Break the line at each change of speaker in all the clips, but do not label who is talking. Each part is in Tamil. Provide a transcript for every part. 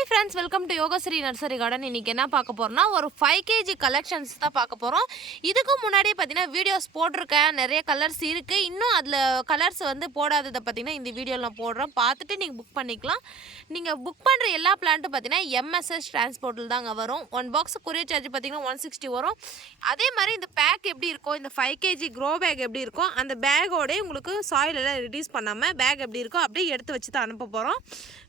Hi friends welcome to Yogasri nursery garden இன்னைக்கு என்ன பார்க்க போகிறோம்னா ஒரு ஃபைவ் கேஜி கலெக்ஷன்ஸ் தான் பார்க்க போகிறோம் இதுக்கு முன்னாடி பார்த்தீங்கன்னா வீடியோஸ் போட்டிருக்கேன். நிறைய கலர்ஸ் இருக்குது இன்னும் அதில் கலர்ஸ் வந்து போடாததை பார்த்தீங்கன்னா இந்த வீடியோவில் நான் போடுறோம் பார்த்துட்டு நீங்கள் புக் பண்ணிக்கலாம். நீங்கள் புக் பண்ணுற எல்லா பிளான்ட்டும் பார்த்தீங்கன்னா எம்எஸ்எஸ் டிரான்ஸ்போர்ட்டில் தாங்க வரும். ஒன் பாக்ஸ் கொரியர் சார்ஜ் பார்த்தீங்கன்னா ஒன் சிக்ஸ்டி வரும். அதே மாதிரி இந்த பேக் எப்படி இருக்கும் இந்த ஃபைவ் கேஜி க்ரோ பேக் எப்படி இருக்கும் அந்த பேக்கோடய உங்களுக்கு சாயில் எல்லாம் ரிடியூஸ் பண்ணாமல் பேக் எப்படி இருக்கோ அப்படியே எடுத்து வச்சு தான் அனுப்ப போகிறோம்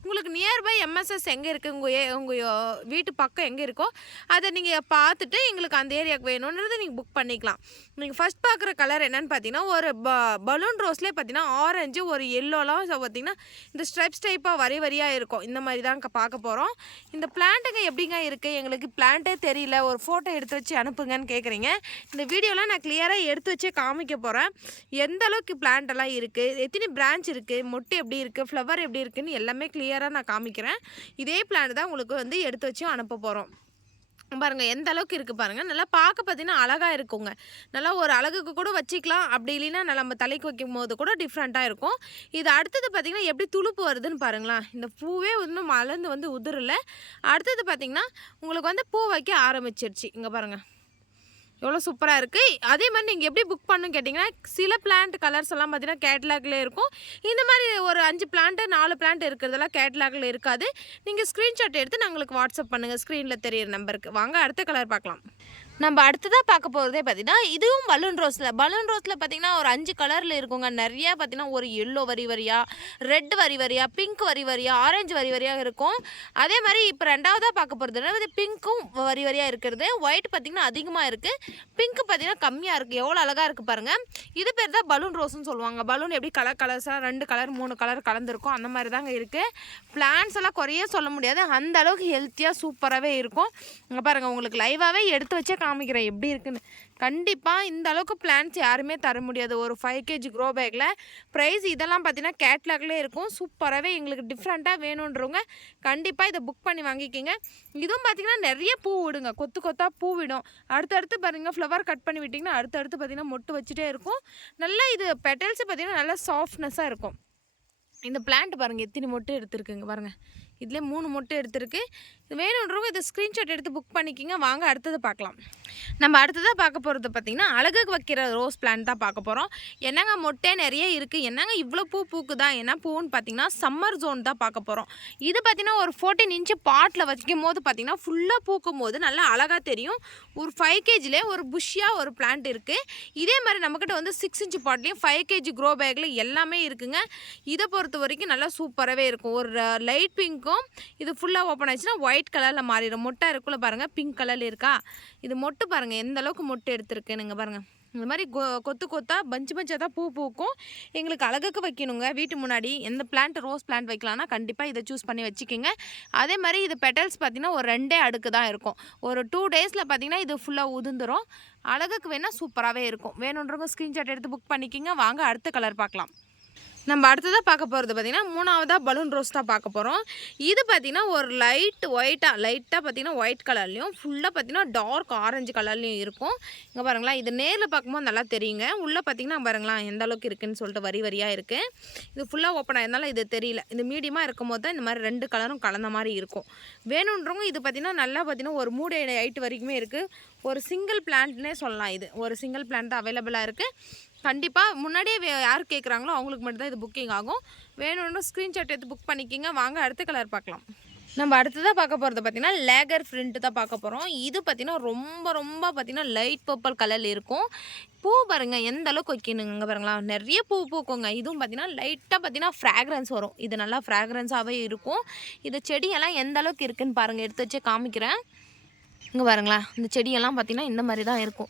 உங்களுக்கு நியர்பை எம்எஸ்எஸ் எங்கே இருக்குது உங்கள் ஏ உங்கள் வீட்டு பக்கம் எங்கே இருக்கோ அதை நீங்கள் பார்த்துட்டு எங்களுக்கு அந்த ஏரியாவுக்கு வேணுன்றதை நீங்கள் புக் பண்ணிக்கலாம். நீங்கள் ஃபஸ்ட் பார்க்குற கலர் என்னன்னு பார்த்தீங்கன்னா ஒரு ப பலூன் ரோஸ்லேயே பார்த்தீங்கன்னா ஆரஞ்சு ஒரு எல்லோலாம் பார்த்தீங்கன்னா இந்த ஸ்ட்ரைப்ஸ் டைப்பாக வரி வரியாக இருக்கும். இந்த மாதிரி தான் பார்க்க போகிறோம் இந்த பிளான்ட்டுங்க எப்படிங்க இருக்குது எங்களுக்கு பிளான்ட்டே தெரியல. ஒரு ஃபோட்டோ எடுத்து வச்சு அனுப்புங்கன்னு கேட்குறீங்க இந்த வீடியோலாம் நான் கிளியராக எடுத்து வச்சே காமிக்க போகிறேன் எந்த அளவுக்கு plant எல்லாம் இருக்குது எத்தனை பிரான்ச் இருக்குது மொட்டு எப்படி இருக்குது ஃப்ளவர் எப்படி இருக்குதுன்னு எல்லாமே கிளியராக நான் காமிக்கிறேன். இதே பிளான் தான் உங்களுக்கு வந்து எடுத்து வச்சு அனுப்ப போகிறோம் பாருங்கள் எந்த அளவுக்கு இருக்குது பாருங்கள் நல்லா பார்க்க பார்த்தீங்கன்னா அழகாக இருக்குங்க. நல்லா ஒரு அழகுக்கு கூட வச்சுக்கலாம். அப்படி இல்லைன்னா நல்லா நம்ம தலைக்கு வைக்கும் போது கூட டிஃப்ரெண்ட்டாக இருக்கும். இது அடுத்தது பார்த்திங்கன்னா எப்படி துளுப்பு வருதுன்னு பாருங்களேன். இந்த பூவே இன்னும் மலர்ந்து வந்து உதிரல. அடுத்தது பார்த்திங்கன்னா உங்களுக்கு வந்து பூ வைக்க ஆரம்பிச்சிருச்சு. இங்கே பாருங்கள் எவ்வளோ சூப்பராக இருக்குது அதே மாதிரி நீங்கள் எப்படி புக் பண்ணணும் கேட்டிங்கன்னா சில பிளான்ட் கலர்ஸ் எல்லாம் பார்த்தீங்கன்னா கேட்லாக்ல இருக்கும். இந்த மாதிரி ஒரு அஞ்சு பிளான்ட்டு நாலு பிளான்ட் இருக்கிறதெல்லாம் கேட்லாக்ல இருக்காது. நீங்கள் ஸ்க்ரீன்ஷாட் எடுத்து நாங்களுக்கு வாட்ஸ்அப் பண்ணுங்கள் ஸ்க்ரீனில் தெரியிற நம்பருக்கு வாங்க அடுத்த கலர் பார்க்கலாம். நம்ம அடுத்ததாக பார்க்க போகிறதே பார்த்தீங்கன்னா இதுவும் பலூன் ரோஸில் பலூன் ரோஸில் பார்த்தீங்கன்னா ஒரு அஞ்சு கலரில் இருக்குங்க. நிறைய பார்த்தீங்கன்னா ஒரு எல்லோ வரி வரியாக ரெட் வரி வரியாக பிங்க் வரி வரியாக ஆரஞ்சு வரி வரியாக இருக்கும். அதே மாதிரி இப்போ ரெண்டாவதாக பார்க்க போகிறது பிங்க்கும் வரி வரியாக இருக்கிறது. ஒயிட் பார்த்தீங்கன்னா அதிகமாக இருக்குது பிங்க் பார்த்தீங்கன்னா கம்மியாக இருக்குது எவ்வளோ அழகாக இருக்குது பாருங்கள் இது பேர் தான் பலூன் ரோஸ்னு சொல்லுவாங்க. பலூன் எப்படி கலர் கலர்ஸாக ரெண்டு கலர் மூணு கலர் கலந்துருக்கும் அந்த மாதிரி தாங்க இருக்குது பிளான்ஸ் எல்லாம் குறைய சொல்ல முடியாது. அந்த அளவுக்கு ஹெல்த்தியாக சூப்பராகவே இருக்கும். பாருங்கள் உங்களுக்கு லைவாகவே எடுத்து வச்சே காமிக்கிறேன் எப்படி இருக்குன்னு. கண்டிப்பாக இந்த அளவுக்கு பிளான்ஸ் யாருமே தர முடியாது. ஒரு ஃபைவ் கேஜி க்ரோ பேக்கில் ப்ரைஸ் இதெல்லாம் பார்த்தீங்கன்னா கேட்லாக்லேயே இருக்கும். சூப்பராகவே எங்களுக்கு டிஃப்ரெண்ட்டாக வேணுன்றவங்க கண்டிப்பாக இதை புக் பண்ணி வாங்கிக்கிங்க. இதுவும் பார்த்தீங்கன்னா நிறைய பூ விடுங்க. கொத்து கொத்தாக பூ விடும். அடுத்தடுத்து பாருங்கள் ஃப்ளவர் கட் பண்ணி விட்டிங்கன்னா அடுத்தடுத்து பார்த்தீங்கன்னா மொட்டு வச்சுட்டே இருக்கும். நல்லா இது பெட்டல்ஸ் பார்த்தீங்கன்னா நல்லா சாஃப்ட்னஸாக இருக்கும். இந்த பிளான்ட் பாருங்கள் எத்தனை மொட்டு எடுத்துருக்குங்க பாருங்கள் இதில் மூணு மொட்டு எடுத்திருக்கு. இது வேணுன்றவங்க இதை ஸ்க்ரீன்ஷாட் எடுத்து புக் பண்ணிக்கிங்க. வாங்க அடுத்தது பார்க்கலாம். நம்ம அடுத்ததாக பார்க்க போகிறது பார்த்திங்கன்னா அழகுக்கு வைக்கிற ரோஸ் பிளான் தான் பார்க்க போகிறோம் என்னங்க மொட்டை நிறைய இருக்குது என்னங்க இவ்வளோ பூ பூக்குதா? என்ன பூன்னு பார்த்தீங்கன்னா சம்மர் ஜோன் தான் பார்க்க போகிறோம் இது பார்த்திங்கன்னா ஒரு ஃபோர்டீன் இன்ச்சு பாட்டில் வைக்கும் போது பார்த்திங்கன்னா ஃபுல்லாக பூக்கும் போது நல்லா அழகாக தெரியும். ஒரு ஃபைவ் கேஜிலே ஒரு புஷ்ஷியாக ஒரு பிளான்ட் இருக்குது இதே மாதிரி நம்மக்கிட்ட வந்து சிக்ஸ் இன்ச்சு பாட்லேயும் ஃபைவ் கேஜி க்ரோ பேக்கில் எல்லாமே இருக்குங்க. இதை பொறுத்த வரைக்கும் நல்லா சூப்பராகவே இருக்கும். ஒரு uh, லைட் பிங்க்கும் இது ஃபுல்லாக ஓப்பன் ஆச்சுன்னா ஒயிட் ஒயிட் கலரில் மாறிடும். மொட்டை இருக்குள்ள பாருங்கள் பிங்க் கலரில் இருக்கா? இது மொட்டு பாருங்கள் எந்த அளவுக்கு மொட்டு எடுத்திருக்குனுங்க பாருங்கள் இந்த மாதிரி கொ கொத்து கொத்தா பஞ்சு பஞ்சாக தான் பூ பூக்கும். எங்களுக்கு அழகுக்கு வைக்கணுங்க வீட்டு முன்னாடி. எந்த பிளான்ட் ரோஸ் பிளான்ட் வைக்கலாம்னா கண்டிப்பாக இதை சூஸ் பண்ணி வச்சுக்கோங்க. அதே மாதிரி இது பெட்டல்ஸ் பார்த்திங்கன்னா ஒரு ரெண்டே அடுக்கு தான் இருக்கும். ஒரு டூ டேஸில் பார்த்திங்கன்னா இது ஃபுல்லாக உதுந்துரும் அழகுக்கு வேணால் சூப்பராகவே இருக்கும். வேணுன்றவங்க ஸ்க்ரீன்ஷாட் எடுத்து புக் பண்ணிக்கிங்க. வாங்க அடுத்த கலர் பார்க்கலாம். நம்ம அடுத்ததாக பார்க்க போகிறது பார்த்திங்கன்னா மூணாவதாக பலூன் ரோஸ் தான் பார்க்க போகிறோம் இது பார்த்திங்கன்னா ஒரு லைட் ஒயிட்டாக லைட்டாக பார்த்திங்கன்னா ஒயிட் கலர்லேயும் ஃபுல்லாக பார்த்திங்கன்னா டார்க் ஆரஞ்சு கலர்லேயும் இருக்கும். இங்கே பாருங்களேன் இது நேரில் பார்க்கும்போது நல்லா தெரியுங்க. உள்ளே பார்த்திங்கன்னா பாருங்களேன் எந்த அளவுக்கு இருக்குன்னு சொல்லிட்டு வரி வரியாக இருக்குது இது ஃபுல்லாக ஓப்பன் ஆயிருந்தாலும் இது தெரியல. இது மீடியமாக இருக்கும் போது தான் இந்த மாதிரி ரெண்டு கலரும் கலந்த மாதிரி இருக்கும். வேணுன்றவங்க இது பார்த்திங்கன்னா நல்லா பார்த்திங்கன்னா ஒரு மூடு ஹைட் வரைக்குமே இருக்குது ஒரு சிங்கிள் பிளான்ட்னே சொல்லலாம் இது. ஒரு சிங்கிள் பிளான்ட் அவைலபிளாக இருக்குது கண்டிப்பாக முன்னாடியே வே- யார் கேட்குறாங்களோ அவங்களுக்கு மட்டும்தான் இது புக்கிங் ஆகும். வேணும்னு ஸ்க்ரீன்ஷாட் எடுத்து புக் பண்ணிக்கிங்க. வாங்க அடுத்த கலர் பார்க்கலாம். நம்ம அடுத்ததாக பார்க்க போகிறது பார்த்தீங்கன்னா லேகர் ஃப்ரிண்ட்டு தான் பார்க்க போகிறோம் இது பார்த்தீங்கன்னா ரொம்ப ரொம்ப பார்த்தீங்கன்னா லைட் பர்பிள் கலரில் இருக்கும். பூ பாருங்க எந்த அளவுக்கு வைக்கணுங்க பாருங்களா? நிறைய பூ பூக்குங்க. இதுவும் பார்த்திங்கன்னா லைட்டாக பார்த்தீங்கன்னா ஃப்ராக்ரன்ஸ் வரும். இது நல்லா ஃப்ராக்ரன்ஸாகவே இருக்கும். இது செடியெல்லாம் எந்த அளவுக்கு இருக்குன்னு பாருங்கள் எடுத்து வச்சே காமிக்கிறேன். இங்கே பாருங்களேன் இந்த செடியெல்லாம் பார்த்தீங்கன்னா இந்த மாதிரி தான் இருக்கும்.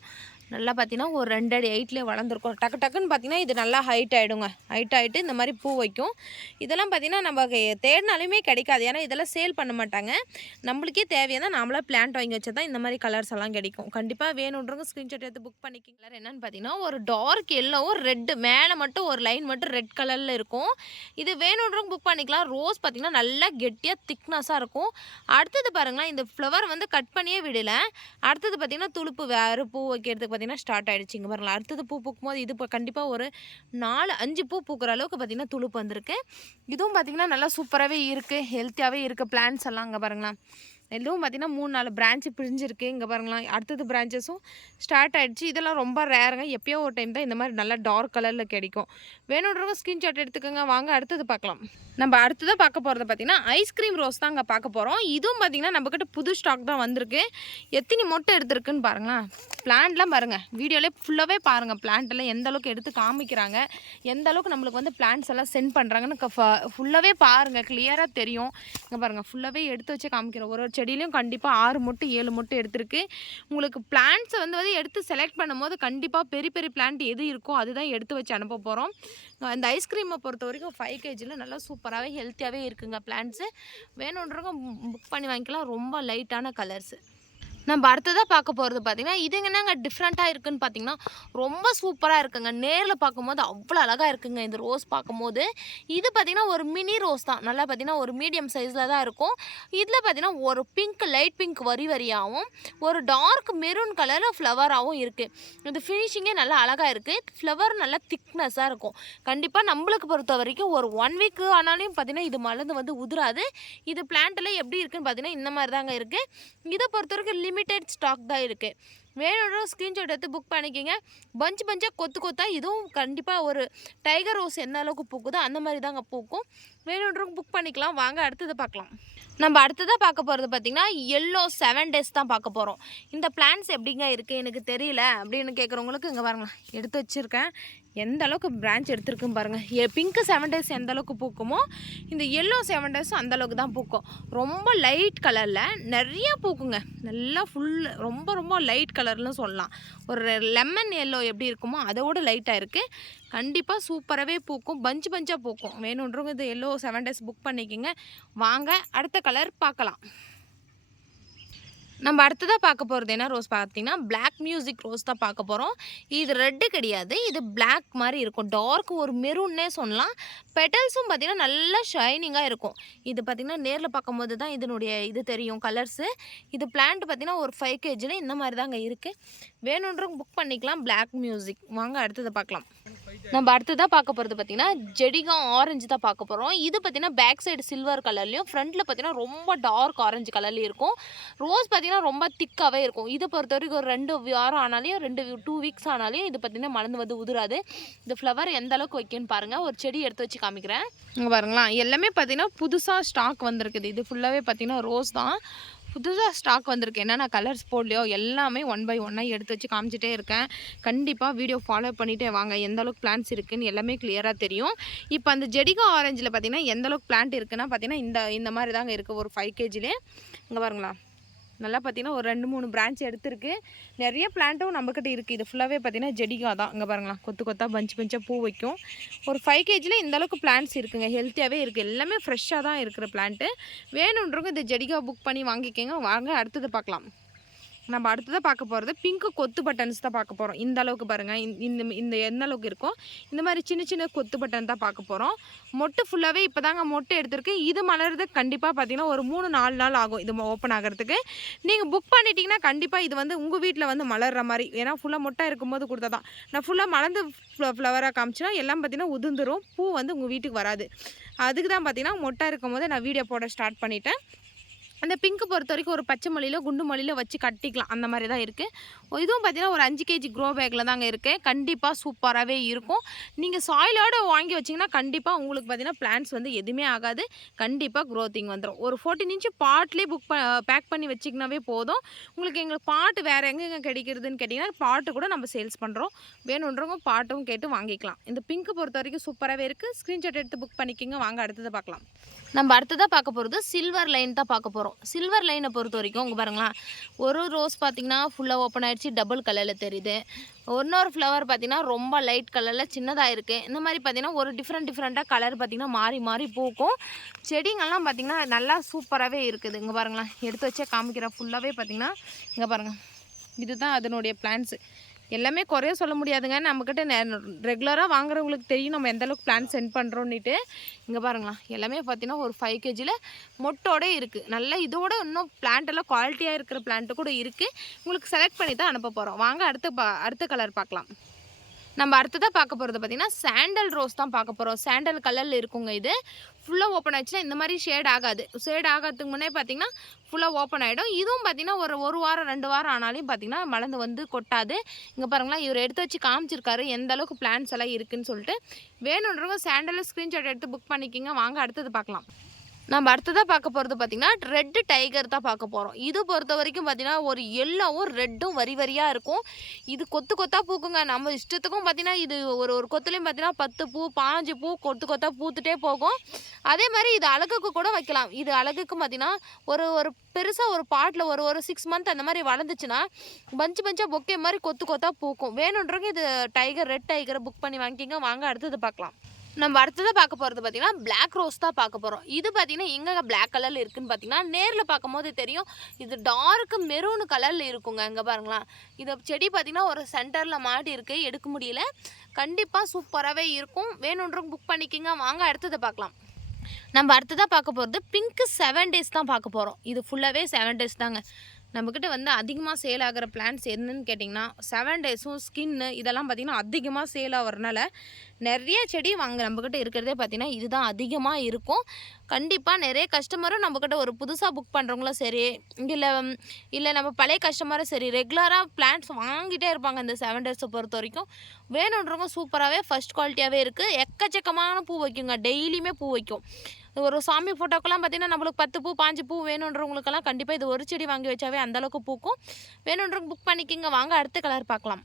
நல்லா பார்த்தீங்கன்னா ஒரு ரெண்டு அடி ஹைட்லேயே வளர்ந்துருக்கும். டக்கு டக்குன்னு பார்த்தீங்கன்னா இது நல்லா ஹைட் ஆகிடுங்க ஹைட் ஆகிட்டு இந்த மாதிரி பூ வைக்கும். இதெல்லாம் பார்த்தீங்கன்னா நம்ம தேடினாலுமே கிடைக்காது. ஏன்னா இதெல்லாம் சேல் பண்ண மாட்டாங்க. நம்மளுக்கே தேவையான நம்மளாக பிளான்ட் வாங்கி வச்சா தான் இந்த மாதிரி கலர்ஸ் எல்லாம் கிடைக்கும். கண்டிப்பாக வேணுன்றவங்க ஸ்க்ரீன்ஷாட் எடுத்து புக் பண்ணிக்கிங்க. என்னென்னு பார்த்தீங்கன்னா ஒரு டார்க் எல்லோவும் ரெட்டு மேலே மட்டும் ஒரு லைன் மட்டும் ரெட் கலரில் இருக்கும். இது வேணுன்றவங்க புக் பண்ணிக்கலாம். ரோஸ் பார்த்தீங்கன்னா நல்லா கெட்டியாக திக்னஸாக இருக்கும். அடுத்தது பாருங்களேன் இந்த ஃப்ளவர் வந்து கட் பண்ணியே விடலை. அடுத்தது பார்த்தீங்கன்னா துளுப்பு வேறு பூ வைக்கிறதுக்கு பார்த்தீங்கன்னா ஸ்டார்ட் ஆயிடுச்சு. இங்கே பாருங்களா அடுத்தது பூ பூக்கும் போது இது இப்போ கண்டிப்பாக ஒரு நாலு அஞ்சு பூ பூக்கிற அளவுக்கு பார்த்திங்கன்னா துளுப்பு வந்திருக்கு. இதுவும் பார்த்திங்கன்னா நல்லா சூப்பராகவே இருக்குது ஹெல்த்தியாகவே இருக்குது பிளான்ஸ் எல்லாம் அங்கே பாருங்களேன். இதுவும் பார்த்திங்கன்னா மூணு நாலு பிரான்ச்சு பிரிஞ்சிருக்கு. இங்கே பாருங்களேன் அடுத்தது பிரான்ச்சஸும் ஸ்டார்ட் ஆகிடுச்சு இதெல்லாம் ரொம்ப ரேருங்க. எப்போயோ ஒரு டைம் தான் இந்த மாதிரி நல்லா டார்க் கலரில் கிடைக்கும். வேணுன்றவங்க ஸ்க்ரீன்ஷாட் எடுத்துக்கோங்க. வாங்க அடுத்தது பார்க்கலாம். நம்ம அடுத்ததாக பார்க்க போகிறத பார்த்தீங்கன்னா ஐஸ்கிரீம் ரோஸ் தான் அங்கே பார்க்க போகிறோம் இதுவும் பார்த்தீங்கன்னா நம்மக்கிட்ட புது ஸ்டாக் தான் வந்திருக்கு. எத்தனை மொட்டை எடுத்திருக்குன்னு பாருங்களேன். பிளான்ட்லாம் பாருங்கள் வீடியோலே ஃபுல்லாகவே பாருங்கள் plant எந்த அளவுக்கு எடுத்து காமிக்கிறாங்க. எந்த அளவுக்கு நம்மளுக்கு வந்து பிளான்ஸ் எல்லாம் சென்ட் பண்ணுறாங்கன்னு ஃபுல்லாகவே பாருங்கள் கிளியராக தெரியும். இங்கே பாருங்கள் ஃபுல்லாகவே எடுத்து வச்சு காமிக்கிறோம். ஒரு ஒரு செடியிலையும் கண்டிப்பாக ஆறு மொட்டு ஏழு மொட்டு எடுத்திருக்கு. உங்களுக்கு பிளான்ட்ஸை வந்து வந்து எடுத்து செலக்ட் பண்ணும்போது கண்டிப்பாக பெரிய பெரிய பிளான்ட் எது இருக்கோ அதுதான் எடுத்து வச்சு அனுப்ப போகிறோம் இந்த ஐஸ்கிரீமை பொறுத்த வரைக்கும் ஃபைவ் கேஜியில் நல்லா சூப்பர் சூப்பராகவே ஹெல்த்தியாகவே இருக்குங்க. பிளான்ட்ஸு வேணுன்றவங்க புக் பண்ணி வாங்கிக்கலாம். ரொம்ப லைட்டான கலர்ஸு நம்ம அடுத்ததாக பார்க்க போகிறது பார்த்தீங்கன்னா இதுங்க என்னங்க டிஃப்ரெண்ட்டாக இருக்குன்னு பார்த்தீங்கன்னா ரொம்ப சூப்பராக இருக்குங்க. நேரில் பார்க்கும்போது அவ்வளோ அழகாக இருக்குங்க இந்த ரோஸ் பார்க்கும்போது. இது பார்த்தீங்கன்னா ஒரு மினி ரோஸ் தான். நல்லா பார்த்தீங்கன்னா ஒரு மீடியம் சைஸில் தான் இருக்கும். இதில் பார்த்தீங்கன்னா ஒரு பிங்க் லைட் பிங்க் வரி வரியாகவும் ஒரு டார்க் மெரூன் கலரில் ஃப்ளவராகவும் இருக்குது இது ஃபினிஷிங்கே நல்லா அழகாக இருக்குது ஃப்ளவர் நல்லா திக்னஸாக இருக்கும். கண்டிப்பாக நம்மளுக்கு பொறுத்த வரைக்கும் ஒரு ஒன் வீக் ஆனாலும் பார்த்தீங்கன்னா இது மலர்ந்து வந்து உதிராது. இது பிளான்ட்டில் எப்படி இருக்குதுன்னு பார்த்தீங்கன்னா இந்த மாதிரி தாங்க இருக்குது இதை பொறுத்த வரைக்கும் லிமிட்டெட் ஸ்டாக் தான் இருக்குது வேணுன்ற ஸ்க்ரீன்ஷாட் எடுத்து புக் பண்ணிக்கிங்க. பஞ்சு பஞ்சாக கொத்து கொத்தா இதுவும் கண்டிப்பாக ஒரு டைகர் ரோஸ் என்ன அளவுக்கு பூக்குதோ அந்த மாதிரி தாங்க பூக்கும். வேணுன்றவங்க புக் பண்ணிக்கலாம். வாங்க அடுத்தது பார்க்கலாம். நம்ம அடுத்ததாக பார்க்க போகிறது பார்த்திங்கன்னா எல்லோ செவன் டேஸ் தான் பார்க்க போகிறோம் இந்த பிளான்ஸ் எப்படிங்க இருக்குது எனக்கு தெரியல. அப்படின்னு கேட்குறவங்களுக்கு இங்கே பாருங்களேன் எடுத்து வச்சுருக்கேன். எந்த அளவுக்கு பிரான்ச் எடுத்துருக்குன்னு பாருங்கள் பிங்க் செவன் டேஸ் எந்த அளவுக்கு பூக்குமோ இந்த எல்லோ செவன் டேஸும் அந்த அளவுக்கு தான் பூக்கும். ரொம்ப லைட் கலரில் நிறைய பூக்குங்க. நல்லா ஃபுல் ரொம்ப ரொம்ப லைட் கலர் கலர்னு சொல்லலாம். ஒரு லெமன் எல்லோ எப்படி இருக்குமோ அதோட லைட்டாக இருக்குது கண்டிப்பாக சூப்பராகவே பூக்கும். பஞ்சு பஞ்சாக பூக்கும். வேணுன்றவங்க இது எல்லோ செவன் டேஸ் புக் பண்ணிக்கோங்க. வாங்க அடுத்த கலர் பார்க்கலாம். நம்ம அடுத்ததாக பார்க்க போகிறது என்ன ரோஸ்? பார்த்தீங்கன்னா பிளாக் மியூசிக் ரோஸ் தான் பார்க்க போகிறோம் இது ரெட்டு கிடையாது. இது பிளாக் மாதிரி இருக்கும். டார்க் ஒரு மெரூன்னே சொல்லலாம். பெட்டல்ஸும் பார்த்தீங்கன்னா நல்லா ஷைனிங்காக இருக்கும். இது பார்த்திங்கன்னா நேரில் பார்க்கும்போது தான் இதனுடைய இது தெரியும் கலர்ஸு இது பிளான்ட் பார்த்திங்கன்னா ஒரு ஃபைவ் கேஜில் இந்த மாதிரி தாங்க இருக்குது வேணுன்றவங்க புக் பண்ணிக்கலாம் பிளாக் மியூசிக் வாங்க அடுத்ததை பார்க்கலாம். நம்ம அடுத்ததாக பார்க்க போகிறது பார்த்தீங்கன்னா ஜெடிகம் ஆரஞ்சு தான் பார்க்க போகிறோம் இது பார்த்தீங்கன்னா பேக் சைடு சில்வர் கலர்லையும் ஃப்ரண்ட்டில் பார்த்தீங்கன்னா ரொம்ப டார்க் ஆரஞ்சு கலர்லேயும் இருக்கும். ரோஸ் பார்த்தீங்கன்னா ரொம்ப திக்காகவே இருக்கும். இதை பொறுத்த வரைக்கும் ஒரு ரெண்டு வாரம் ஆனாலையும் ரெண்டு டூ வீக்ஸ் ஆனாலையும் இது பார்த்தீங்கன்னா மலர்ந்து வந்து உதிராது. இந்த ஃப்ளவர் எந்த அளவுக்கு வைக்கணும்னு பாருங்கள் ஒரு செடி எடுத்து வச்சு காமிக்கிறேன். இங்கே பாருங்களா எல்லாமே பார்த்தீங்கன்னா புதுசாக ஸ்டாக் வந்திருக்குது. இது ஃபுல்லாகவே பார்த்தீங்கன்னா ரோஸ் தான். புதுசாக ஸ்டாக் வந்திருக்கு. என்னென்ன கலர்ஸ் போடலையோ எல்லாமே ஒன் பை ஒன்னாக எடுத்து வச்சு காமிச்சிட்டே இருக்கேன். கண்டிப்பாக வீடியோ ஃபாலோ பண்ணிகிட்டே வாங்க. எந்த அளவுக்கு பிளான்ஸ் இருக்குதுன்னு எல்லாமே கிளியராக தெரியும். இப்போ அந்த ஜெடிகா ஆரஞ்சில் பார்த்தீங்கன்னா எந்த அளவுக்கு பிளான்ட் இருக்குன்னா பார்த்தீங்கன்னா இந்த இந்த மாதிரி தாங்க இருக்குது ஒரு ஃபைவ் கேஜிலே இங்கே பாருங்களா நல்லா பார்த்தீங்கன்னா ஒரு ரெண்டு மூணு பிரான்ச் எடுத்திருக்கு. நிறைய பிளான்ட்டும் நம்மக்கிட்ட இருக்குது இது ஃபுல்லாகவே பார்த்தீங்கன்னா ஜெடிகா தான். இங்கே பாருங்களா கொத்து கொத்தாக பஞ்சு பஞ்சாக பூ வைக்கும். ஒரு ஃபைவ் கேஜியில் இந்த அளவுக்கு பிளான்ட்ஸ் இருக்குங்க. ஹெல்த்தியாகவே இருக்குது எல்லாமே ஃப்ரெஷ்ஷாக தான் இருக்கிற பிளான்ட்டு வேணுன்றவங்க இந்த ஜெடிகா புக் பண்ணி வாங்கிக்கோங்க. வாங்க அடுத்தது பார்க்கலாம். நம்ம அடுத்ததாக பார்க்க போகிறது பிங்க் கொத்து பட்டன்ஸ் தான் பார்க்க போகிறோம் இந்த அளவுக்கு பாருங்கள் இந்த இந்த எந்த அளவுக்கு இருக்கோ இந்த மாதிரி சின்ன சின்ன கொத்து பட்டன் தான் பார்க்க போகிறோம் மொட்டு ஃபுல்லாகவே இப்போ தாங்க மொட்டை எடுத்திருக்கு. இது மலர்றதுக்கு கண்டிப்பாக பார்த்தீங்கன்னா ஒரு மூணு நாலு நாள் ஆகும் இது ஓப்பன் ஆகிறதுக்கு. நீங்கள் புக் பண்ணிட்டீங்கன்னா கண்டிப்பாக இது வந்து உங்கள் வீட்டில் வந்து மலர்ற மாதிரி ஏன்னா ஃபுல்லாக மொட்டை இருக்கும்போது கொடுத்தா தான் நான் ஃபுல்லாக மலர்ந்து ஃப்ளவராக காமிச்சினா எல்லாம் பார்த்தீங்கன்னா உதிர்ந்துரும். பூ வந்து உங்கள் வீட்டுக்கு வராது. அதுக்கு தான் பார்த்தீங்கன்னா மொட்டை இருக்கும்போது நான் வீடியோ போட ஸ்டார்ட் பண்ணிட்டேன். அந்த பிங்க்கு பொறுத்த வரைக்கும் ஒரு பச்சை மொழியில் குண்டு மொழியில் வச்சு கட்டிக்கலாம். அந்த மாதிரி தான் இருக்குது இதுவும் பார்த்தீங்கன்னா ஒரு அஞ்சு கேஜி க்ரோ பேக்கில் தாங்க இருக்குது கண்டிப்பாக சூப்பராகவே இருக்கும். நீங்கள் சாயிலோடு வாங்கி வச்சிங்கன்னா கண்டிப்பாக உங்களுக்கு பார்த்தீங்கன்னா பிளான்ஸ் வந்து எதுவுமே ஆகாது. கண்டிப்பாக க்ரோத்திங் வந்துடும் ஒரு ஃபோர்டீன் இன்ச்சு பாட்லேயே புக் பேக் பண்ணி வச்சிங்கனாவே போதும். உங்களுக்கு எங்களுக்கு பாட்டு வேறு எங்கெங்கே கிடைக்கிறதுன்னு கேட்டிங்கன்னா பாட்டு கூட நம்ம சேல்ஸ் பண்ணுறோம் வேணுன்றவங்க பாட்டும் கேட்டு வாங்கிக்கலாம். இந்த பிங்க்கு பொறுத்த வரைக்கும் சூப்பராகவே இருக்குது ஸ்க்ரீன்ஷாட் எடுத்து புக் பண்ணிக்கோங்க. வாங்க அடுத்ததை பார்க்கலாம். நம்ம அடுத்ததாக பார்க்க போகிறது சில்வர் லைன் தான் பார்க்க போகிறோம் சில்வர் லைனை பொறுத்த வரைக்கும் உங்கள் பாருங்களேன். ஒரு ரோஸ் பார்த்தீங்கன்னா ஃபுல்லாக ஓப்பன் ஆகிடுச்சு டபுள் கலரில் தெரியுது. இன்னொரு ஃப்ளவர் பார்த்தீங்கன்னா ரொம்ப லைட் கலரில் சின்னதாக இருக்குது இந்த மாதிரி பார்த்தீங்கன்னா ஒரு டிஃப்ரெண்ட் டிஃப்ரெண்ட்டாக கலர் பார்த்தீங்கன்னா மாறி மாறி பூக்கும். செடிங்கள்லாம் பார்த்தீங்கன்னா நல்லா சூப்பராகவே இருக்குது. இங்கே பாருங்களேன். எடுத்து வச்சே காமிக்கிறேன். ஃபுல்லாகவே பார்த்தீங்கன்னா இங்கே பாருங்கள் இதுதான் அதனுடைய பிளான்ஸு எல்லாமே குறைய சொல்ல முடியாதுங்க. நம்மக்கிட்ட ரெகுலராக வாங்குறவங்களுக்கு தெரியும் நம்ம எந்த அளவுக்கு பிளான் சென்ட் பண்ணுறோன்னுட்டு இங்கே பாருங்களா எல்லாமே பார்த்தீங்கன்னா ஒரு ஃபைவ் கேஜியில் மொட்டோட இருக்குது நல்ல இதோட இன்னும் பிளான்ட் எல்லாம் குவாலிட்டியாக இருக்கிற பிளான்ட்டு கூட இருக்குது உங்களுக்கு செலக்ட் பண்ணி தான் அனுப்ப போகிறோம் வாங்க அடுத்த பா அடுத்த கலர் பார்க்கலாம். நம்ம அடுத்ததாக பார்க்க போகிறது பார்த்திங்கன்னா சாண்டல் ரோஸ் தான் பார்க்க போகிறோம் சாண்டல் கலரில் இருக்குங்க இது. ஃபுல்லாக ஓப்பன் ஆச்சுன்னா இந்த மாதிரி ஷேட் ஆகாது. ஷேட் ஆகிறதுக்கு முன்னே பார்த்தீங்கன்னா ஃபுல்லாக ஓப்பன் ஆகிடும் இதுவும் பார்த்திங்கன்னா ஒரு ஒரு வாரம் ரெண்டு வாரம் ஆனாலும் பார்த்தீங்கன்னா மலர்ந்து வந்து கொட்டாது. இங்கே பாருங்களேன் இவர் எடுத்து வச்சு காமிச்சிருக்காரு. எந்த அளவுக்கு பிளான்ஸ் எல்லாம் இருக்குதுன்னு சொல்லிட்டு. வேணுன்றவங்க சாண்டலில் ஸ்க்ரீன்ஷாட் எடுத்து புக் பண்ணிக்கிங்க. வாங்க அடுத்தது பார்க்கலாம். நம்ம அடுத்ததாக பார்க்க போகிறது பார்த்திங்கன்னா ரெட்டு டைகர் தான் பார்க்க போகிறோம் இது பொறுத்த வரைக்கும் பார்த்திங்கன்னா ஒரு எல்லோவும் ரெட்டும் வரி வரியாக இருக்கும். இது கொத்து கொத்தாக பூக்குங்க. நம்ம இஷ்டத்துக்கும் பார்த்திங்கன்னா இது ஒரு ஒரு கொத்துலேயும் பார்த்திங்கன்னா பத்து பூ பாஞ்சு பூ கொத்து கொத்தாக பூத்துட்டே போகும். அதே மாதிரி இது அழகுக்கு கூட வைக்கலாம். இது அழகுக்கு பார்த்திங்கன்னா ஒரு ஒரு பெருசாக ஒரு பாட்டில் ஒரு ஒரு சிக்ஸ் மந்த் அந்த மாதிரி வளர்ந்துச்சுன்னா பஞ்சு பஞ்சாக பொக்கே மாதிரி கொத்து கொத்தாக பூக்கும். வேணுன்றவங்க இது டைகர் ரெட் டைகரை புக் பண்ணி வாங்கிக்கிங்க. வாங்க அடுத்தது பார்க்கலாம். நம்ம அடுத்ததாக பார்க்க போகிறது பார்த்தீங்கன்னா பிளாக் ரோஸ் தான் பார்க்க போகிறோம் இது பார்த்தீங்கன்னா எங்கே பிளாக் கலரில் இருக்குதுன்னு பார்த்தீங்கன்னா நேரில் பார்க்கும்போது தெரியும். இது டார்க்கு மெரூன் கலரில் இருக்குங்க இங்கே பாருங்களேன். இந்த செடி பார்த்தீங்கன்னா ஒரு சென்டரில் மாட்டி இருக்கு எடுக்க முடியல. கண்டிப்பாக சூப்பராகவே இருக்கும். வேணுன்றவங்க புக் பண்ணிக்கிங்க. வாங்க அடுத்ததை பார்க்கலாம். நம்ம அடுத்ததாக பார்க்க போகிறது பிங்க்கு செவன் டேஸ் தான் பார்க்க போகிறோம் இது ஃபுல்லாகவே செவன் டேஸ் தாங்க. நம்மக்கிட்ட வந்து அதிகமாக சேல் ஆகிற பிளான்ஸ் என்னன்னு கேட்டிங்கன்னா செவன் டேஸும் ஸ்கின்னு இதெல்லாம் பார்த்திங்கன்னா அதிகமாக சேல் ஆகிறனால நிறைய செடி வாங்க நம்மக்கிட்ட இருக்கிறதே பார்த்திங்கன்னா இதுதான் அதிகமாக இருக்கும். கண்டிப்பாக நிறைய கஸ்டமரும் நம்மக்கிட்ட ஒரு புதுசாக புக் பண்ணுறவங்களும் சரி இல்லை இல்லை நம்ம பழைய கஸ்டமரும் சரி ரெகுலராக பிளான்ஸ் வாங்கிட்டே இருப்பாங்க இந்த செவன் டேஸை பொறுத்த வரைக்கும். வேணுன்றவங்க சூப்பராகவே ஃபஸ்ட் குவாலிட்டியாகவே இருக்குது எக்கச்சக்கமான பூ வைக்குங்க. டெய்லியுமே பூ வைக்கும். ஒரு சாமி ஃபோட்டோக்கெல்லாம் பார்த்தீங்கன்னா நம்மளுக்கு பத்து பூ பாஞ்சு பூ வேணுன்றவங்களுக்கெல்லாம் கண்டிப்பாக இது ஒரு செடி வாங்கி வச்சாவே அந்தளவுக்கு பூக்கும். வேணுன்றவங்க புக் பண்ணிக்கிங்க. வாங்க அடுத்த கலர் பார்க்கலாம்.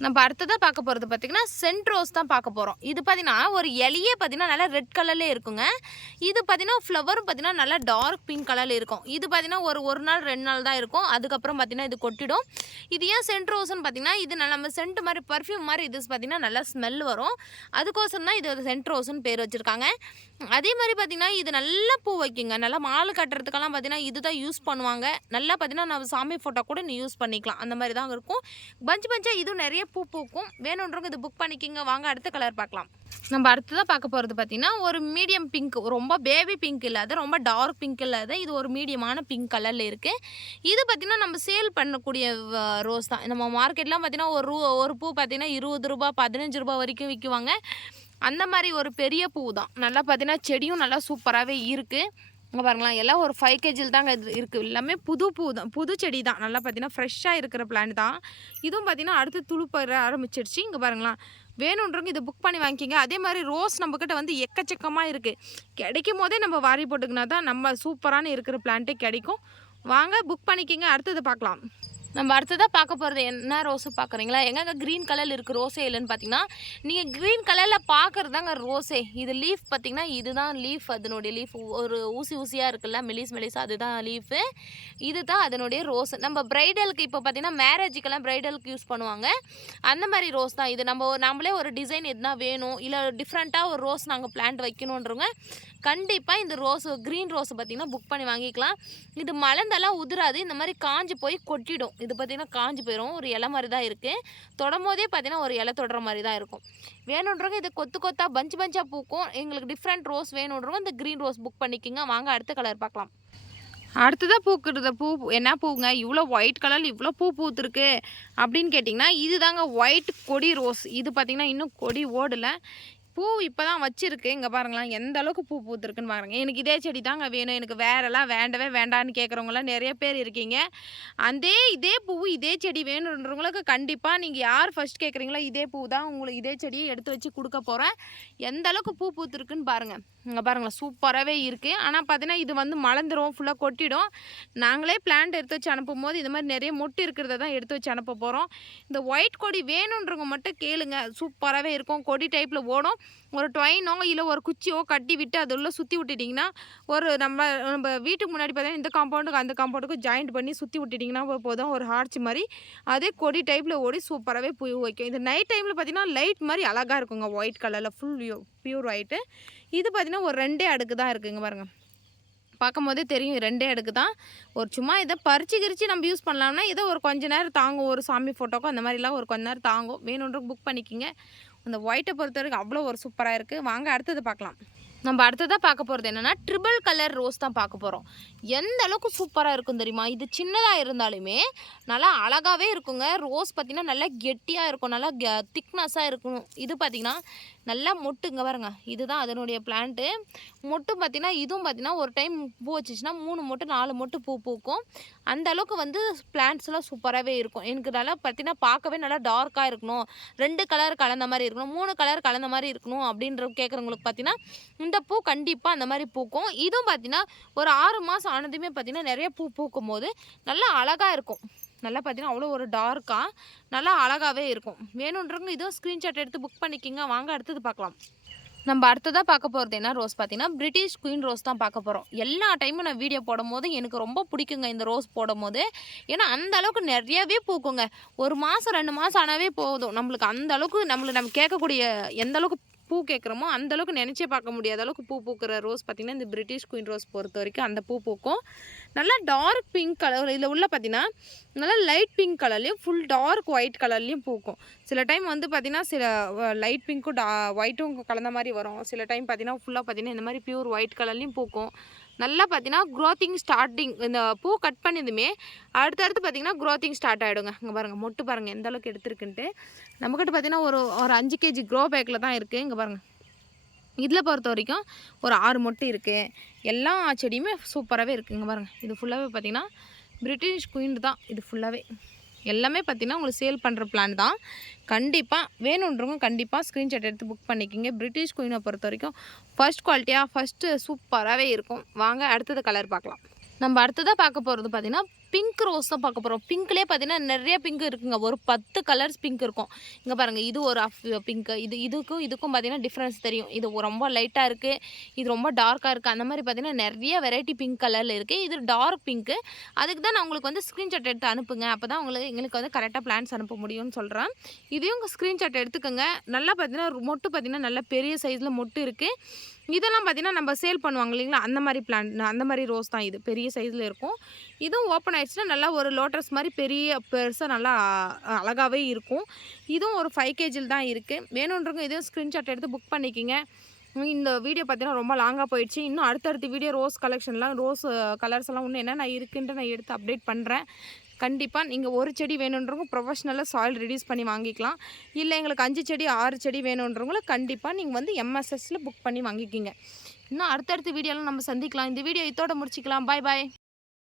நம்ம அடுத்ததாக பார்க்க போகிறது பார்த்திங்கன்னா சென்ட் ரோஸ் தான் பார்க்க போகிறோம் இது பார்த்திங்கன்னா ஒரு இலையே பார்த்திங்கன்னா நல்லா ரெட் கலர்லேயே இருக்குங்க. இது பார்த்திங்கன்னா ஃப்ளவரும் பார்த்திங்கன்னா நல்லா டார்க் பிங்க் கலரில் இருக்கும். இது பார்த்திங்கன்னா ஒரு ஒரு நாள் ரெண்டு நாள் தான் இருக்கும். அதுக்கப்புறம் பார்த்திங்கன்னா இது கொட்டிடும். இது ஏன் சென்ட் ரோஸ்னு பார்த்திங்கன்னா இது நல்ல- நம்ம சென்ட் மாதிரி பர்ஃப்யூம் மாதிரி இது பார்த்திங்கன்னா நல்லா ஸ்மெல் வரும். அதுக்கோசரம் தான் இது சென்ட் ரோஸ்னு பேர் வச்சுருக்காங்க. அதே மாதிரி பார்த்திங்கன்னா இது நல்லா பூ வைக்குங்க. நல்லா மாலை கட்டுறதுக்கெல்லாம் பார்த்திங்கன்னா இதுதான் யூஸ் பண்ணுவாங்க. நல்லா பார்த்திங்கன்னா நம்ம சாமி ஃபோட்டோ கூட நீ யூஸ் பண்ணிக்கலாம். அந்த மாதிரி தான் இருக்கும். பஞ்சு பஞ்சாக இதுவும் நிறைய பூ பூக்கும். வேணுன்றவங்க இது புக் பண்ணிக்கிங்க. வாங்க அடுத்த கலர் பார்க்கலாம். நம்ம அடுத்ததாக பார்க்க போகிறது பார்த்திங்கன்னா ஒரு மீடியம் பிங்க் ரொம்ப பேபி பிங்க் இல்லாத ரொம்ப டார்க் பிங்க் இல்லாத இது ஒரு மீடியமான பிங்க் கலரில் இருக்குது இது பார்த்திங்கன்னா நம்ம சேல் பண்ணக்கூடிய ரோஸ் தான். நம்ம மார்க்கெட்லாம் பார்த்திங்கன்னா ஒரு ரூ ஒரு பூ பார்த்திங்கன்னா இருபது ரூபா பதினஞ்சு ரூபா வரைக்கும் விற்குவாங்க அந்த மாதிரி ஒரு பெரிய பூ தான். நல்லா பார்த்தீங்கன்னா செடியும் நல்லா சூப்பராகவே இருக்குது இங்கே பாருங்களா எல்லாம் ஒரு ஃபைவ் கேஜியில் தாங்க இது இருக்குது எல்லாமே புது பூ தான் புது செடி தான். நல்லா பார்த்தீங்கன்னா ஃப்ரெஷ்ஷாக இருக்கிற பிளான் தான். இதுவும் பார்த்தீங்கன்னா அடுத்து துளுப்பற ஆரம்பிச்சிருச்சு. இங்கே பாருங்களா வேணுன்றவங்க இதை புக் பண்ணி வாங்கிக்கிங்க. அதே மாதிரி ரோஸ் நம்மக்கிட்ட வந்து எக்கச்சக்கமாக இருக்குது கிடைக்கும் போதே நம்ம வாரி போட்டுக்கினா தான் நம்ம சூப்பரான இருக்கிற பிளான்ட்டே கிடைக்கும். வாங்க புக் பண்ணிக்கிங்க. அடுத்தது பார்க்கலாம். நம்ம அடுத்ததாக பார்க்க போகிறது என்ன ரோஸு பார்க்குறீங்களா? எங்கங்க க்ரீன் கலரில் இருக்குது ரோஸே இல்லைன்னு பார்த்தீங்கன்னா நீங்கள் க்ரீன் கலரில் பார்க்குறது தாங்க ரோஸே. இது லீஃப் பார்த்தீங்கன்னா இதுதான் லீஃப் அதனுடைய லீஃப் ஒரு ஊசி ஊசியாக இருக்குல்ல மெலிஸ் மெலிஸ் அதுதான் லீஃபு இதுதான் அதனுடைய ரோஸ். நம்ம ப்ரைடலுக்கு இப்போ பார்த்தீங்கன்னா மேரேஜுக்கெல்லாம் ப்ரைடலுக்கு யூஸ் பண்ணுவாங்க. அந்த மாதிரி ரோஸ் தான். இது நம்ம நம்மளே ஒரு டிசைன் எதுனா வேணும் இல்லை டிஃப்ரெண்ட்டாக ஒரு ரோஸ் நாங்கள் பிளான்ட் வைக்கணுன்றவங்க கண்டிப்பாக இந்த ரோஸ் க்ரீன் ரோஸ் பார்த்தீங்கன்னா புக் பண்ணி வாங்கிக்கலாம். இது மலர்ந்தெல்லாம் உதிராது. இந்த மாதிரி காஞ்சி போய் கொட்டிடும். இது பார்த்தீங்கன்னா காஞ்சு போயிடும் ஒரு இலை மாதிரி தான் இருக்குது தொடும் போதே பார்த்தீங்கன்னா ஒரு இலை தொடுற மாதிரி தான் இருக்கும். வேணுன்றவங்க இது கொத்து கொத்தா பஞ்சு பஞ்சாக பூக்கும். எங்களுக்கு டிஃப்ரெண்ட் ரோஸ் வேணுன்றவங்க இந்த க்ரீன் ரோஸ் புக் பண்ணிக்கிங்க. வாங்க அடுத்த கலர் பார்க்கலாம். அடுத்ததாக பூக்கிறத பூ என்ன பூங்க? இவ்வளோ ஒயிட் கலரில் இவ்வளோ பூ பூத்துருக்கு. அப்படின்னு கேட்டிங்கன்னா இது தாங்க ஒயிட் கொடி ரோஸ் இது பார்த்திங்கன்னா இன்னும் கொடி ஓடலை. பூ இப்போ தான் வச்சிருக்கு. இங்கே பாருங்களேன் எந்த அளவுக்கு பூ பூத்துருக்குன்னு பாருங்க. எனக்கு இதே செடி தாங்க வேணும். எனக்கு வேறெல்லாம் வேண்டவே வேண்டான்னு கேட்குறவங்களாம் நிறைய பேர் இருக்கீங்க. அதே இதே பூ இதே செடி வேணுன்றவங்களுக்கு கண்டிப்பாக நீங்கள் யார் ஃபர்ஸ்ட் கேட்குறீங்களோ இதே பூ தான் உங்களுக்கு இதே செடியை எடுத்து வச்சு கொடுக்க போகிறேன் எந்த அளவுக்கு பூ பூத்துருக்குன்னு பாருங்கள் இங்கே பாருங்களேன் சூப்பராகவே இருக்குது ஆனால் பார்த்தீங்கன்னா இது வந்து மலர்ந்துடும் ஃபுல்லாக கொட்டிடும். நாங்களே பிளான்ட் எடுத்து வச்சு அனுப்பும் போது இது மாதிரி நிறைய மொட்டு இருக்கிறத தான் எடுத்து வச்சு அனுப்ப போகிறோம் இந்த ஒயிட் கொடி வேணுன்றவங்க மட்டும் கேளுங்க. சூப்பராகவே இருக்கும். கொடி டைப்பில் ஓடும். ஒரு டொயினோ இல்லை ஒரு குச்சியோ கட்டி விட்டு அது உள்ள சுற்றி விட்டுட்டிங்கன்னா ஒரு நம்ம நம்ம வீட்டுக்கு முன்னாடி பார்த்தீங்கன்னா இந்த காம்பவுண்டுக்கு அந்த காம்பவுண்டுக்கும் ஜாயிண்ட் பண்ணி சுற்றி விட்டுட்டிங்கன்னா போதும். ஒரு ஹார்ச் மாதிரி. அதே கொடி டைப்பில் ஓடி சூப்பராகவே பூ வைக்கும். இந்த நைட் டைமில் பார்த்தீங்கன்னா லைட் மாதிரி அழகாக இருக்குங்க ஒயிட் கலரில் ஃபுல் பியூர் ஒயிட்டு இது பார்த்திங்கன்னா ஒரு ரெண்டே அடுக்கு தான் இருக்குதுங்க பாருங்கள் பார்க்கும் போதே தெரியும் ரெண்டே அடுக்கு தான். ஒரு சும்மா இதை பறிச்சு கிரிச்சு நம்ம யூஸ் பண்ணலாம்னா ஏதோ ஒரு கொஞ்ச நேரம் தாங்கும். ஒரு சாமி ஃபோட்டோக்கோ அந்த மாதிரிலாம் ஒரு கொஞ்ச நேரம் தாங்கும். வேணுன்ற புக் பண்ணிக்கிங்க. அந்த ஒயிட்டை பொறுத்த வரைக்கும் அவ்வளோ ஒரு சூப்பராக இருக்குது வாங்க அடுத்தது பார்க்கலாம். நம்ம அடுத்ததாக பார்க்க போகிறது என்னென்னா ட்ரிபிள் கலர் ரோஸ் தான் பார்க்க போகிறோம் எந்த அளவுக்கு சூப்பராக இருக்கும் தெரியுமா? இது சின்னதாக இருந்தாலுமே நல்லா அழகாகவே இருக்குங்க. ரோஸ் பார்த்திங்கன்னா நல்லா கெட்டியாக இருக்கும். நல்லா திக்னஸாக இருக்கும். இது பார்த்திங்கன்னா நல்லா மொட்டுங்க பாருங்க. இதுதான் அதனுடைய பிளான்ட்டு மொட்டு பார்த்திங்கன்னா இதுவும் பார்த்திங்கன்னா ஒரு டைம் பூ வச்சிச்சுன்னா மூணு மொட்டு நாலு மொட்டு பூ பூக்கும். அந்த அளவுக்கு வந்து பிளான்ட்ஸ்லாம் சூப்பராகவே இருக்கும். எனக்கு நல்லா பார்த்திங்கன்னா பார்க்கவே நல்லா டார்க்காக இருக்கணும். ரெண்டு கலர் கலந்த மாதிரி இருக்கணும். மூணு கலர் கலந்த மாதிரி இருக்கணும் அப்படின்ற கேட்குறவங்களுக்கு பார்த்திங்கன்னா இந்த பூ கண்டிப்பாக அந்த மாதிரி பூக்கும். இதுவும் பார்த்திங்கன்னா ஒரு ஆறு மாதம் ஆனதுமே பார்த்திங்கன்னா நிறைய பூ பூக்கும் போது நல்லா அழகாக இருக்கும். நல்லா பார்த்தீங்கன்னா அவ்வளோ ஒரு டார்க்காக நல்லா அழகாகவே இருக்கும். வேணுன்றவங்க இதுவும் ஸ்க்ரீன்ஷாட் எடுத்து புக் பண்ணிக்கிங்க. வாங்க அடுத்தது பார்க்கலாம். நம்ம அடுத்ததாக பார்க்க போகிறது என்ன ரோஸ் பார்த்தீங்கன்னா பிரிட்டிஷ் குயின் ரோஸ் தான் பார்க்க போகிறோம் எல்லா டைமும் நான் வீடியோ போடும்போது எனக்கு ரொம்ப பிடிக்குங்க இந்த ரோஸ் போடும்போது. ஏன்னா அந்த அளவுக்கு நிறையவே பூக்குங்க. ஒரு மாதம் ரெண்டு மாதம் ஆனாவே போதும். நம்மளுக்கு அந்த அளவுக்கு நம்மளுக்கு நம்ம கேட்கக்கூடிய எந்த அளவுக்கு பூ கேட்குறோமோ அந்த அளவுக்கு நினச்சே பார்க்க முடியாத அளவுக்கு பூ பூக்கிற ரோஸ் பார்த்திங்கன்னா இந்த பிரிட்டிஷ் குயின் ரோஸ் பொறுத்த வரைக்கும் அந்த பூ பூக்கும். நல்லா டார்க் பிங்க் கலர் இதில் உள்ள பார்த்திங்கன்னா நல்லா லைட் பிங்க் கலர்லேயும் ஃபுல் டார்க் ஒயிட் கலர்லேயும் பூக்கும். சில டைம் வந்து பார்த்திங்கன்னா சில லைட் பிங்க்கும் டா ஒயிட்டும் கலந்த மாதிரி வரும். சில டைம் பார்த்திங்கன்னா ஃபுல்லாக பார்த்திங்கன்னா இந்த மாதிரி பியூர் ஒயிட் கலர்லேயும் பூக்கும். நல்லா பார்த்தீங்கன்னா க்ரோத்திங் ஸ்டார்டிங் இந்த பூ கட் பண்ணியதுமே அடுத்தடுத்து பார்த்தீங்கன்னா க்ரோத்திங் ஸ்டார்ட் ஆகிடுங்க இங்கே பாருங்கள் மொட்டு பாருங்கள் எந்த அளவுக்கு எடுத்துருக்குன்ட்டு. நம்மக்கிட்ட பார்த்தீங்கன்னா ஒரு ஒரு அஞ்சு கேஜி க்ரோ பேக்கில் தான் இருக்குது இங்கே பாருங்கள் இதில் பொறுத்த வரைக்கும் ஒரு ஆறு மொட்டு இருக்குது எல்லா செடியுமே சூப்பராகவே இருக்குது இங்கே பாருங்கள் இது ஃபுல்லாகவே பார்த்தீங்கன்னா பிரிட்டிஷ் குயின் தான். இது ஃபுல்லாகவே எல்லாமே பார்த்தீங்கன்னா உங்களுக்கு சேல் பண்ணுற பிளான் தான். கண்டிப்பாக வேணுன்றவங்க கண்டிப்பாக ஸ்க்ரீன்ஷாட் எடுத்து புக் பண்ணிக்கிங்க. பிரிட்டிஷ் குயினை பொறுத்த வரைக்கும் ஃபர்ஸ்ட் குவாலிட்டியாக ஃபஸ்ட்டு சூப்பராகவே இருக்கும். வாங்க அடுத்தது கலர் பார்க்கலாம். நம்ம அடுத்ததாக பார்க்க போகிறது பார்த்தீங்கன்னா பிங்க் ரோஸ் தான் பார்க்க போகிறோம் பிங்க்லேயே பார்த்தீங்கன்னா நிறைய பிங்க் இருக்குங்க. ஒரு பத்து கலர்ஸ் பிங்க் இருக்கும். இங்கே பாருங்கள் இது ஒரு அஃப் பிங்க் இது இதுக்கும் இதுக்கும் பார்த்தீங்கன்னா டிஃப்ரென்ஸ் தெரியும். இது ரொம்ப லைட்டாக இருக்குது இது ரொம்ப டார்க்காக இருக்குது அந்த மாதிரி பார்த்தீங்கன்னா நிறைய வெரைட்டி பிங்க் கலரில் இருக்குது இது டார்க் பிங்க்கு அதுக்கு தான் நான் உங்களுக்கு வந்து ஸ்க்ரீன்ஷாட் எடுத்து அனுப்புங்க. அப்போ தான் உங்களுக்கு எங்களுக்கு வந்து கரெக்டாக பிளான்ஸ் அனுப்ப முடியும்னு சொல்கிறேன் இதையும் உங்கள் ஸ்க்ரீன்ஷாட் எடுத்துக்கோங்க. நல்லா பார்த்தீங்கன்னா மொட்டு பார்த்தீங்கன்னா நல்ல பெரிய சைஸில் மொட்டு இருக்குது இதெல்லாம் பார்த்தீங்கன்னா நம்ம சேல் பண்ணுவாங்க இல்லைங்களா? அந்த மாதிரி பிளான் அந்த மாதிரி ரோஸ் தான் இது. பெரிய சைஸில் இருக்கும். இதுவும் ஓப்பன் ஆயிடுச்சுன்னா நல்லா ஒரு லோட்டஸ் மாதிரி பெரிய பெருசாக நல்லா அழகாகவே இருக்கும். இதுவும் ஒரு ஃபைவ் கேஜியில் தான் இருக்குது வேணுன்றவங்க இதுவும் ஸ்க்ரீன்ஷாட் எடுத்து புக் பண்ணிக்கிங்க. இந்த வீடியோ பார்த்தீங்கன்னா ரொம்ப லாங்காக போயிடுச்சு. இன்னும் அடுத்தடுத்த வீடியோ ரோஸ் கலெக்ஷன்லாம் ரோஸ் கலர்ஸ் எல்லாம் இன்னும் என்னென்ன இருக்குன்ட்டு நான் எடுத்து அப்டேட் பண்ணுறேன் கண்டிப்பாக நீங்கள் ஒரு செடி வேணுன்றவங்க ப்ரொஃபஷ்னலாக சாயில் ரெடியூஸ் பண்ணி வாங்கிக்கலாம். இல்லை எங்களுக்கு அஞ்சு செடி ஆறு செடி வேணுன்றவங்களும் கண்டிப்பாக நீங்கள் வந்து எம்எஸ்எஸில் புக் பண்ணி வாங்கிக்கிங்க. இன்னும் அடுத்தடுத்த வீடியோலாம் நம்ம சந்திக்கலாம். இந்த வீடியோ இதோட முடிச்சிக்கலாம். பாய் பாய்